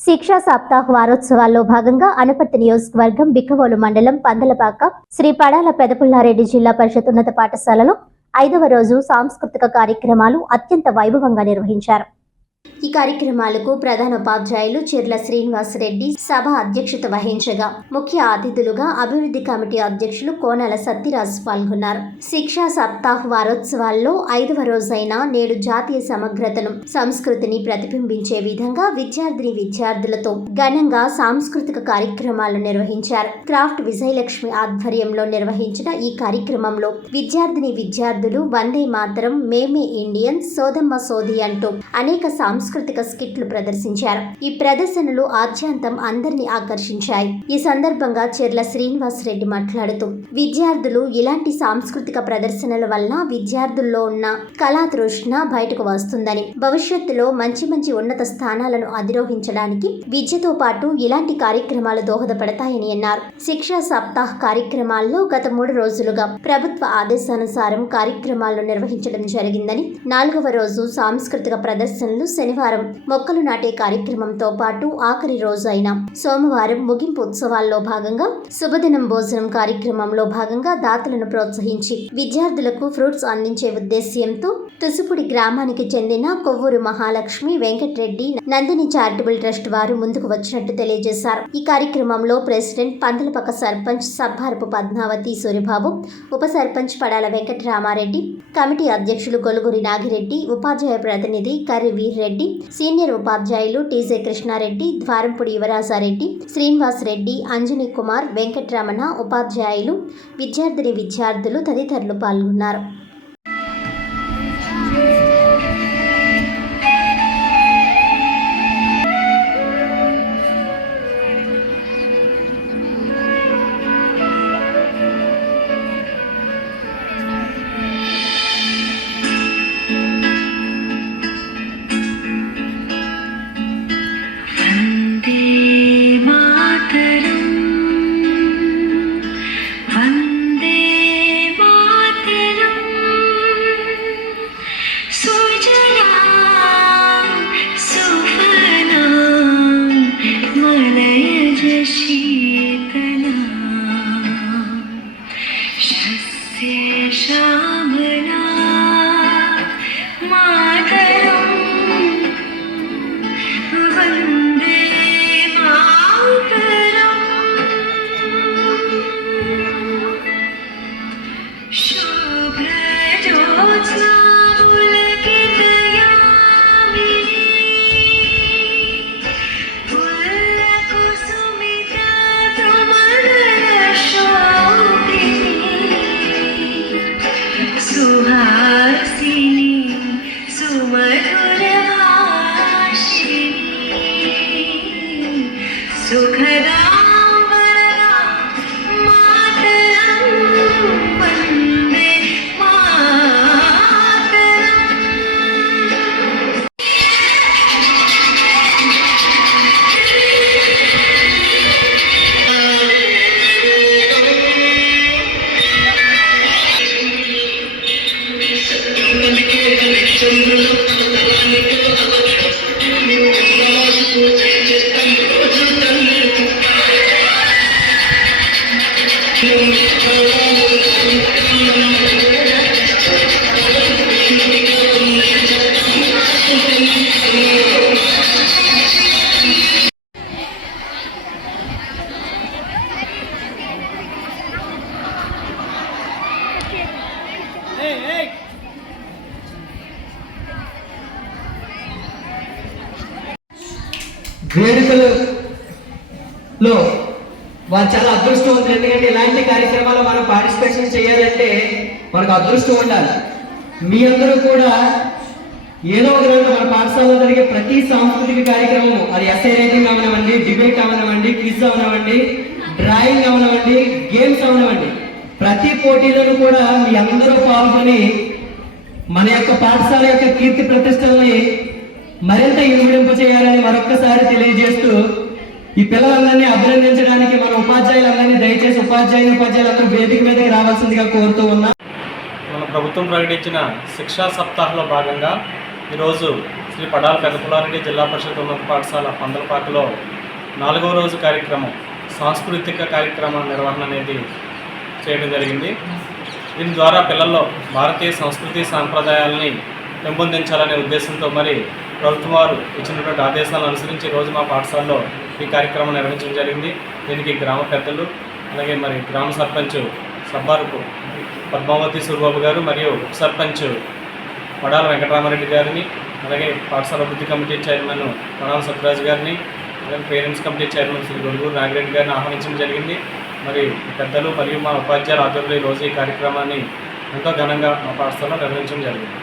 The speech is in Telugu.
శిక్షా సప్తాహ్ వారోత్సవాల్లో భాగంగా అనపర్తి నియోజకవర్గం బిక్కవోలు మండలం పందలపాక శ్రీ పడాల పెదపుల్లారెడ్డి జిల్లా పరిషత్ ఉన్నత పాఠశాలలో ఐదవ రోజు సాంస్కృతిక కార్యక్రమాలు అత్యంత వైభవంగా నిర్వహించారు. ఈ కార్యక్రమాలకు ప్రధాన ఉపాధ్యాయులు చిర్ల శ్రీనివాసరెడ్డి సభ అధ్యక్షత వహించగా ముఖ్య అతిథులుగా అభివృద్ధి కమిటీ అధ్యక్షులు కోనల సత్యరాజు పాల్గొన్నారు. శిక్షా సప్తాహ్ వారోత్సవాల్లో ఐదవ రోజైన నేడు జాతీయ సమగ్రతను సంస్కృతిని ప్రతిబింబించే విధంగా విద్యార్థిని విద్యార్థులతో ఘనంగా సాంస్కృతిక కార్యక్రమాలు నిర్వహించారు. క్రాఫ్ట్ విజయలక్ష్మి ఆధ్వర్యంలో నిర్వహించిన ఈ కార్యక్రమంలో విద్యార్థిని విద్యార్థులు వందే మాతరం మేమే ఇండియన్ సోదమ్మ సోది అంటూ అనేక సాంస్కృతిక సాంస్కృతిక స్కిట్లు ప్రదర్శించారు. ఈ ప్రదర్శనలు ఆద్యాంతం అందరినీ ఆకర్షించాయి. ఈ సందర్భంగా చెర్ల శ్రీనివాస్ రెడ్డి మాట్లాడుతూ విద్యార్థులు ఇలాంటి సాంస్కృతిక ప్రదర్శనల వలన విద్యార్థుల్లో ఉన్న కళా తృష్ణ బయటకు వస్తుందని భవిష్యత్తులో మంచి మంచి ఉన్నత స్థానాలను అధిరోహించడానికి విద్యతో పాటు ఇలాంటి కార్యక్రమాలు దోహదపడతాయని అన్నారు. శిక్షా సప్తాహ్ కార్యక్రమాల్లో గత మూడు రోజులుగా ప్రభుత్వ ఆదేశానుసారం కార్యక్రమాలు నిర్వహించడం జరిగిందని నాలుగవ రోజు సాంస్కృతిక ప్రదర్శనలు శనివారం మొక్కలు నాటే కార్యక్రమంతో పాటు ఆఖరి రోజు అయిన సోమవారం ముగింపు ఉత్సవాల్లో భాగంగా శుభదినం భోజనం కార్యక్రమంలో భాగంగా దాతలను ప్రోత్సహించి విద్యార్థులకు ఫ్రూట్స్ అందించే ఉద్దేశ్యంతో తుసుపుడి గ్రామానికి చెందిన కొవ్వూరు మహాలక్ష్మి వెంకటరెడ్డి నందిని చారిటబుల్ ట్రస్ట్ వారు ముందుకు వచ్చినట్టు తెలియజేశారు. ఈ కార్యక్రమంలో ప్రెసిడెంట్ పందలపక్క సర్పంచ్ సబ్బారపు పద్మావతి సూరిబాబు ఉప సర్పంచ్ పడాల వెంకటరామారెడ్డి కమిటీ అధ్యక్షులు గొలుగురి నాగిరెడ్డి ఉపాధ్యాయ ప్రతినిధి కర్రి వీర్రెడ్డి సీనియర్ ఉపాధ్యాయులు టీజే కృష్ణారెడ్డి ద్వారంపూడి యువరాజారెడ్డి శ్రీనివాస్ రెడ్డి అంజనీ కుమార్ వెంకటరమణ ఉపాధ్యాయులు విద్యార్థిని విద్యార్థులు తదితరులు పాల్గొన్నారు. 来日夕。Hallelujah. వేడుకలలో వారు చాలా అదృష్టవంతులు. ఎందుకంటే ఇలాంటి కార్యక్రమాలు మనం పార్టిసిపేషన్ చేయాలంటే మనకు అదృష్టం ఉండాలి. మీ అందరూ కూడా ఏదో ఒక రోజు మన పాఠశాలలో జరిగే ప్రతి సాంస్కృతిక కార్యక్రమం అది ఎస్ఐ రైటింగ్ అవనివ్వండి డిబేట్ అవనివ్వండి క్విజ్ అవనివ్వండి డ్రాయింగ్ అవనివ్వండి గేమ్స్ అవనివ్వండి ప్రతి పోటీలను కూడా మీ అందరూ పాల్గొని మన యొక్క పాఠశాల యొక్క కీర్తి ప్రతిష్టల్ని మరింత ఇనుమడింపు చేయాలని మరొక్కసారి తెలియజేస్తూ ఈ పిల్లలందరినీ అభినందించడానికి మన ఉపాధ్యాయులందరినీ దయచేసి ఉపాధ్యాయులు ఉపాధ్యాయులందరూ వేదిక మీదకి రావాల్సిందిగా కోరుతూ ఉన్నా మన ప్రభుత్వం ప్రకటించిన శిక్షా సప్తాహంలో భాగంగా ఈరోజు శ్రీ పడాల పెదపులారెడ్డి జిల్లా పరిషత్ ఉన్నత పాఠశాల పందలపాకలో నాలుగవ రోజు కార్యక్రమం సాంస్కృతిక కార్యక్రమాల నిర్వహణ అనేది చేయడం జరిగింది. దీని ద్వారా పిల్లల్లో భారతీయ సంస్కృతి సాంప్రదాయాలని పెంపొందించాలనే ఉద్దేశంతో మరి ప్రభుత్వం వారు ఇచ్చినటువంటి ఆదేశాలను అనుసరించి రోజు మా పాఠశాలలో ఈ కార్యక్రమం నిర్వహించడం జరిగింది. దీనికి గ్రామ పెద్దలు అలాగే మరి గ్రామ సర్పంచ్ సబ్బారుపు పద్మావతి సూర్బాబు గారు మరియు ఉప సర్పంచ్ వడాల వెంకటరామారెడ్డి గారిని అలాగే పాఠశాల అభివృద్ధి కమిటీ చైర్మన్ వడాల సత్యరాజు గారిని అలాగే parents committee chairman Shri Goduguru Nagireddy గారిని ఆహ్వానించడం జరిగింది. మరి పెద్దలు మరియు మా ఉపాధ్యాయుల ఆధ్వర్యంలో ఈరోజు ఈ కార్యక్రమాన్ని ఎంతో ఘనంగా మా పాఠశాలలో నిర్వహించడం జరిగింది.